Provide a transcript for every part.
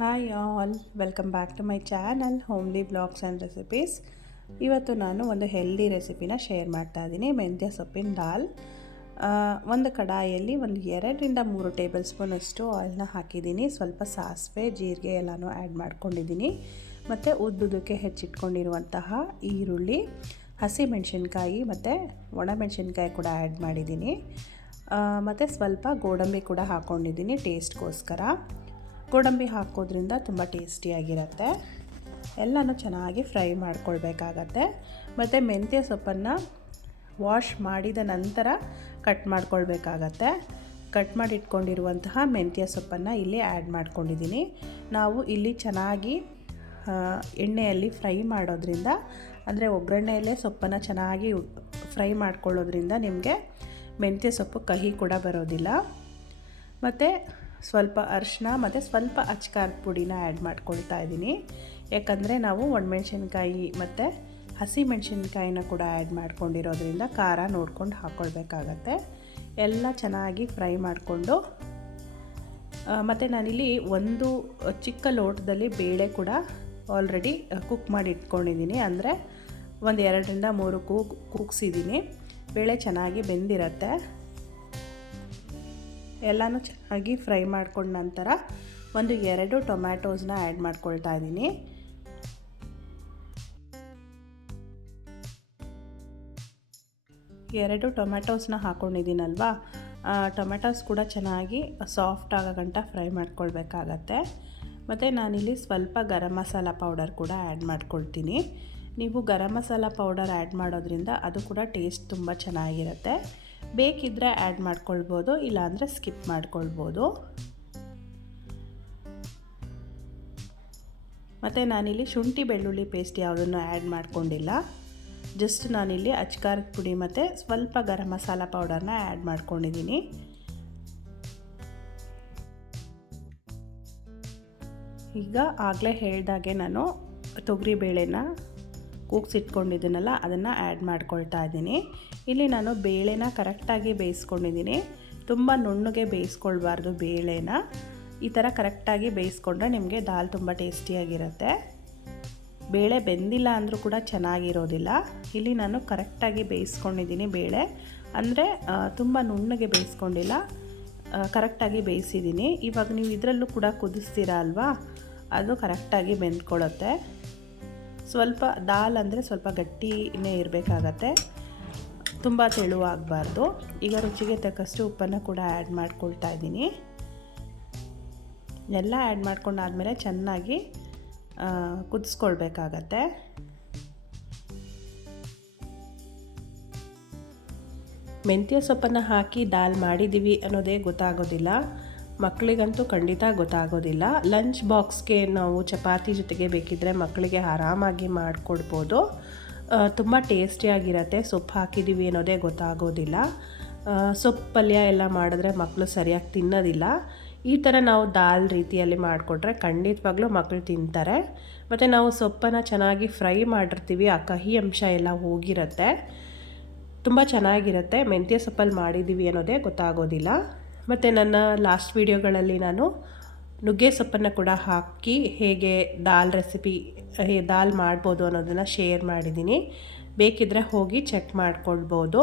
Hi all, welcome back to my channel homely blogs and recipes. ಇವತ್ತು ನಾನು ಒಂದು healthy ರೆಸಿಪಿನ ಶೇರ್ ಮಾಡ್ತಾ ಇದ್ದೀನಿ. ಮೆಂತ್ಯ ಸೊಪ್ಪಿನ ದಾಲ್. ಒಂದು ಕಡಾಯಲ್ಲಿ ಒಂದು 2-3 ಟೇಬಲ್ ಸ್ಪೂನಷ್ಟು ಆಯಿಲ್ನ ಹಾಕಿದ್ದೀನಿ. ಸ್ವಲ್ಪ ಸಾಸಿವೆ, ಜೀರಿಗೆ ಎಲ್ಲನೂ ಆ್ಯಡ್ ಮಾಡ್ಕೊಂಡಿದ್ದೀನಿ. ಮತ್ತು ಉದ್ದುದಕ್ಕೆ ಹೆಚ್ಚಿಟ್ಕೊಂಡಿರುವಂತಹ ಈರುಳ್ಳಿ, ಹಸಿಮೆಣಸಿನ್ಕಾಯಿ ಮತ್ತು ಒಣಮೆಣಸಿನ್ಕಾಯಿ ಕೂಡ ಆ್ಯಡ್ ಮಾಡಿದ್ದೀನಿ. ಮತ್ತು ಸ್ವಲ್ಪ ಗೋಡಂಬಿ ಕೂಡ ಹಾಕ್ಕೊಂಡಿದ್ದೀನಿ ಟೇಸ್ಟ್ಗೋಸ್ಕರ. ಗೋಡಂಬಿ ಹಾಕೋದ್ರಿಂದ ತುಂಬ ಟೇಸ್ಟಿಯಾಗಿರುತ್ತೆ. ಎಲ್ಲನೂ ಚೆನ್ನಾಗಿ ಫ್ರೈ ಮಾಡ್ಕೊಳ್ಬೇಕಾಗತ್ತೆ. ಮತ್ತು ಮೆಂತ್ಯ ಸೊಪ್ಪನ್ನು ವಾಶ್ ಮಾಡಿದ ನಂತರ ಕಟ್ ಮಾಡ್ಕೊಳ್ಬೇಕಾಗತ್ತೆ. ಕಟ್ ಮಾಡಿ ಇಟ್ಕೊಂಡಿರುವಂತಹ ಮೆಂತ್ಯ ಸೊಪ್ಪನ್ನು ಇಲ್ಲಿ ಆ್ಯಡ್ ಮಾಡ್ಕೊಂಡಿದ್ದೀನಿ. ನಾವು ಇಲ್ಲಿ ಚೆನ್ನಾಗಿ ಎಣ್ಣೆಯಲ್ಲಿ ಫ್ರೈ ಮಾಡೋದ್ರಿಂದ, ಅಂದರೆ ಒಗ್ಗರಣೆಯಲ್ಲೇ ಸೊಪ್ಪನ್ನು ಚೆನ್ನಾಗಿ ಫ್ರೈ ಮಾಡ್ಕೊಳ್ಳೋದ್ರಿಂದ ನಿಮಗೆ ಮೆಂತ್ಯ ಸೊಪ್ಪು ಕಹಿ ಕೂಡ ಬರೋದಿಲ್ಲ. ಮತ್ತು ಸ್ವಲ್ಪ ಅರಿಶಿನ ಮತ್ತು ಸ್ವಲ್ಪ ಅಚ್ಕಾರದ ಪುಡಿನ ಆ್ಯಡ್ ಮಾಡ್ಕೊಳ್ತಾ ಇದ್ದೀನಿ. ಯಾಕಂದರೆ ನಾವು ಒಣಮೆಣ್ಸಿನ್ಕಾಯಿ ಮತ್ತು ಹಸಿಮೆಣ್ಸಿನ್ಕಾಯಿನ ಕೂಡ ಆ್ಯಡ್ ಮಾಡ್ಕೊಂಡಿರೋದ್ರಿಂದ ಖಾರ ನೋಡ್ಕೊಂಡು ಹಾಕ್ಕೊಳ್ಬೇಕಾಗತ್ತೆ. ಎಲ್ಲ ಚೆನ್ನಾಗಿ ಫ್ರೈ ಮಾಡಿಕೊಂಡು, ಮತ್ತು ನಾನಿಲ್ಲಿ ಒಂದು ಚಿಕ್ಕ ಲೋಟದಲ್ಲಿ ಬೇಳೆ ಕೂಡ ಆಲ್ರೆಡಿ ಕುಕ್ ಮಾಡಿ ಇಟ್ಕೊಂಡಿದ್ದೀನಿ. ಅಂದರೆ ಒಂದು 2-3 ಕೂಗಿಸಿದ್ದೀನಿ. ಬೇಳೆ ಚೆನ್ನಾಗಿ ಬೆಂದಿರುತ್ತೆ. ಎಲ್ಲನೂ ಚೆನ್ನಾಗಿ ಫ್ರೈ ಮಾಡ್ಕೊಂಡ ನಂತರ ಒಂದು 2 ಟೊಮ್ಯಾಟೋಸ್ನ ಆ್ಯಡ್ ಮಾಡ್ಕೊಳ್ತಾ ಇದ್ದೀನಿ. ಎರಡು ಟೊಮ್ಯಾಟೋಸ್ನ ಹಾಕ್ಕೊಂಡಿದ್ದೀನಲ್ವಾ, ಟೊಮ್ಯಾಟೋಸ್ ಕೂಡ ಚೆನ್ನಾಗಿ ಸಾಫ್ಟ್ ಆಗೋ ಗಂಟ ಫ್ರೈ ಮಾಡ್ಕೊಳ್ಬೇಕಾಗತ್ತೆ. ಮತ್ತು ನಾನಿಲ್ಲಿ ಸ್ವಲ್ಪ ಗರಂ ಮಸಾಲ ಪೌಡರ್ ಕೂಡ ಆ್ಯಡ್ ಮಾಡ್ಕೊಳ್ತೀನಿ. ನೀವು ಗರಂ ಮಸಾಲ ಪೌಡರ್ ಆ್ಯಡ್ ಮಾಡೋದ್ರಿಂದ ಅದು ಕೂಡ ಟೇಸ್ಟ್ ತುಂಬ ಚೆನ್ನಾಗಿರುತ್ತೆ. ಬೇಕಿದ್ದರೆ ಆ್ಯಡ್ ಮಾಡ್ಕೊಳ್ಬೋದು, ಇಲ್ಲಾಂದರೆ ಸ್ಕಿಪ್ ಮಾಡ್ಕೊಳ್ಬೋದು. ಮತ್ತು ನಾನಿಲ್ಲಿ ಶುಂಠಿ ಬೆಳ್ಳುಳ್ಳಿ ಪೇಸ್ಟ್ ಯಾವುದನ್ನು ಆ್ಯಡ್ ಮಾಡ್ಕೊಂಡಿಲ್ಲ. ಜಸ್ಟ್ ನಾನಿಲ್ಲಿ ಅಚ್ಕಾರದ ಪುಡಿ ಮತ್ತು ಸ್ವಲ್ಪ ಗರಂ ಮಸಾಲ ಪೌಡರ್ನ ಆ್ಯಡ್ ಮಾಡ್ಕೊಂಡಿದ್ದೀನಿ. ಈಗ ಆಗಲೇ ಹೇಳಿದಾಗೆ ನಾನು ತೊಗರಿಬೇಳೆನ ಕೂಗಿಸಿಟ್ಕೊಂಡಿದ್ದೀನಲ್ಲ, ಅದನ್ನು ಆ್ಯಡ್ ಮಾಡ್ಕೊಳ್ತಾ ಇದ್ದೀನಿ. ಇಲ್ಲಿ ನಾನು ಬೇಳೆನ ಕರೆಕ್ಟಾಗಿ ಬೇಯಿಸ್ಕೊಂಡಿದ್ದೀನಿ. ತುಂಬ ನುಣ್ಣಗೆ ಬೇಯಿಸ್ಕೊಳ್ಬಾರ್ದು ಬೇಳೆನ. ಈ ಥರ ಕರೆಕ್ಟಾಗಿ ಬೇಯಿಸ್ಕೊಂಡ್ರೆ ನಿಮಗೆ ದಾಲ್ ತುಂಬ ಟೇಸ್ಟಿಯಾಗಿರುತ್ತೆ. ಬೇಳೆ ಬೆಂದಿಲ್ಲ ಅಂದರೂ ಕೂಡ ಚೆನ್ನಾಗಿರೋದಿಲ್ಲ. ಇಲ್ಲಿ ನಾನು ಕರೆಕ್ಟಾಗಿ ಬೇಯಿಸ್ಕೊಂಡಿದ್ದೀನಿ ಬೇಳೆ. ಅಂದರೆ ತುಂಬ ನುಣ್ಣಗೆ ಬೇಯಿಸ್ಕೊಂಡಿಲ್ಲ, ಕರೆಕ್ಟಾಗಿ ಬೇಯಿಸಿದ್ದೀನಿ. ಇವಾಗ ನೀವು ಇದರಲ್ಲೂ ಕೂಡ ಕುದಿಸ್ತೀರಾ ಅಲ್ವಾ, ಅದು ಕರೆಕ್ಟಾಗಿ ಬೆಂದ್ಕೊಳ್ಳುತ್ತೆ. ಸ್ವಲ್ಪ ದಾಲ್ ಅಂದರೆ ಸ್ವಲ್ಪ ಗಟ್ಟಿನೇ ಇರಬೇಕಾಗತ್ತೆ, ತುಂಬ ತೆಳುವಾಗಬಾರ್ದು. ಈಗ ರುಚಿಗೆ ತಕ್ಕಷ್ಟು ಉಪ್ಪನ್ನು ಕೂಡ ಆ್ಯಡ್ ಮಾಡ್ಕೊಳ್ತಾ ಇದ್ದೀನಿ. ಎಲ್ಲ ಆ್ಯಡ್ ಮಾಡ್ಕೊಂಡಾದ್ಮೇಲೆ ಚೆನ್ನಾಗಿ ಕುದಿಸ್ಕೊಳ್ಬೇಕಾಗತ್ತೆ. ಮೆಂತ್ಯ ಸೊಪ್ಪನ್ನು ಹಾಕಿ ದಾಲ್ ಮಾಡಿದ್ದೀವಿ ಅನ್ನೋದೇ ಗೊತ್ತಾಗೋದಿಲ್ಲ. ಮಕ್ಕಳಿಗಂತೂ ಖಂಡಿತ ಗೊತ್ತಾಗೋದಿಲ್ಲ. ಲಂಚ್ ಬಾಕ್ಸ್ಗೆ ನಾವು ಚಪಾತಿ ಜೊತೆಗೆ ಬೇಕಿದ್ದರೆ ಮಕ್ಕಳಿಗೆ ಆರಾಮಾಗಿ ಮಾಡಿಕೊಡ್ಬೋದು. ತುಂಬ ಟೇಸ್ಟಿಯಾಗಿರುತ್ತೆ. ಸೊಪ್ಪು ಹಾಕಿದ್ದೀವಿ ಅನ್ನೋದೇ ಗೊತ್ತಾಗೋದಿಲ್ಲ. ಸೊಪ್ಪು ಪಲ್ಯ ಎಲ್ಲ ಮಾಡಿದ್ರೆ ಮಕ್ಕಳು ಸರಿಯಾಗಿ ತಿನ್ನೋದಿಲ್ಲ. ಈ ಥರ ನಾವು ದಾಲ್ ರೀತಿಯಲ್ಲಿ ಮಾಡಿಕೊಟ್ರೆ ಖಂಡಿತವಾಗ್ಲೂ ಮಕ್ಕಳು ತಿಂತಾರೆ. ಮತ್ತು ನಾವು ಸೊಪ್ಪನ್ನು ಚೆನ್ನಾಗಿ ಫ್ರೈ ಮಾಡಿರ್ತೀವಿ, ಆ ಕಹಿ ಅಂಶ ಎಲ್ಲ ಹೋಗಿರುತ್ತೆ. ತುಂಬ ಚೆನ್ನಾಗಿರುತ್ತೆ. ಮೆಂತ್ಯ ಸೊಪ್ಪಲ್ಲಿ ಮಾಡಿದ್ದೀವಿ ಅನ್ನೋದೇ ಗೊತ್ತಾಗೋದಿಲ್ಲ. ಮತ್ತು ನನ್ನ ಲಾಸ್ಟ್ ವೀಡಿಯೋಗಳಲ್ಲಿ ನಾನು ನುಗ್ಗೆ ಸೊಪ್ಪನ್ನು ಕೂಡ ಹಾಕಿ ಹೇಗೆ ದಾಲ್ ಮಾಡ್ಬೋದು ಅನ್ನೋದನ್ನು ಶೇರ್ ಮಾಡಿದ್ದೀನಿ. ಬೇಕಿದ್ದರೆ ಹೋಗಿ ಚೆಕ್ ಮಾಡ್ಕೊಳ್ಬೋದು.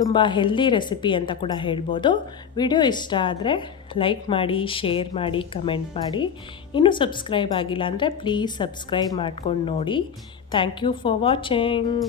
ತುಂಬ ಹೆಲ್ದಿ ರೆಸಿಪಿ ಅಂತ ಕೂಡ ಹೇಳ್ಬೋದು. ವಿಡಿಯೋ ಇಷ್ಟ ಆದರೆ ಲೈಕ್ ಮಾಡಿ, ಶೇರ್ ಮಾಡಿ, ಕಮೆಂಟ್ ಮಾಡಿ. ಇನ್ನೂ ಸಬ್ಸ್ಕ್ರೈಬ್ ಆಗಿಲ್ಲ ಅಂದರೆ ಪ್ಲೀಸ್ ಸಬ್ಸ್ಕ್ರೈಬ್ ಮಾಡ್ಕೊಂಡು ನೋಡಿ. Thank you for watching.